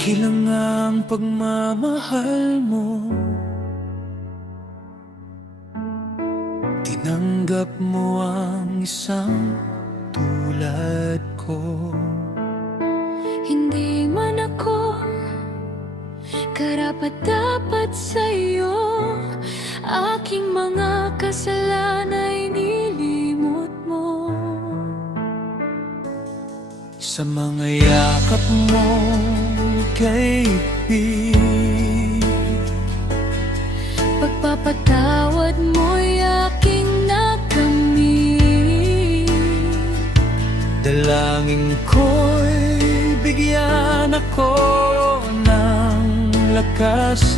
Kilang ang pagmamahal mo, tinanggap mo ang isang tulad ko. Hindi man ako karapat-dapat sa'yo, aking mga kasalanan ay nilimot mo. Sa mga yakap mo kay ibig, pagpapatawad mo'y aking nakamit. dalangin ko'y bigyan ako ng lakas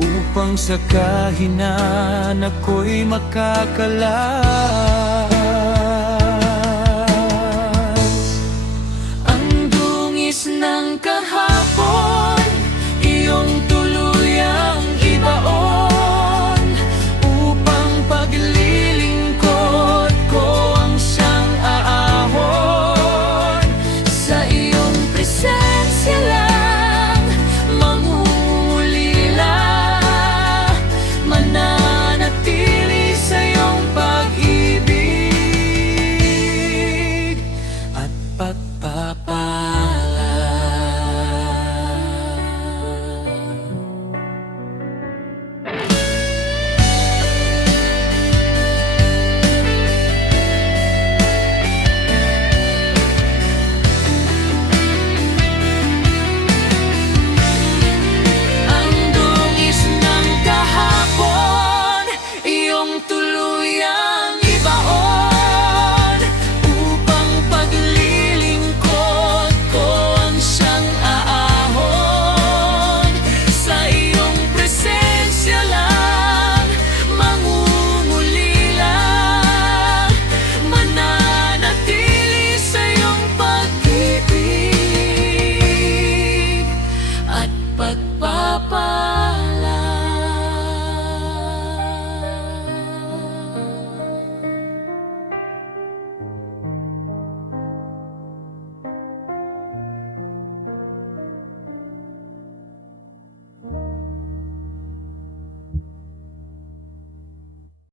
upang sa kahinaan ako'y makakalas. Ang dungis ng kahapon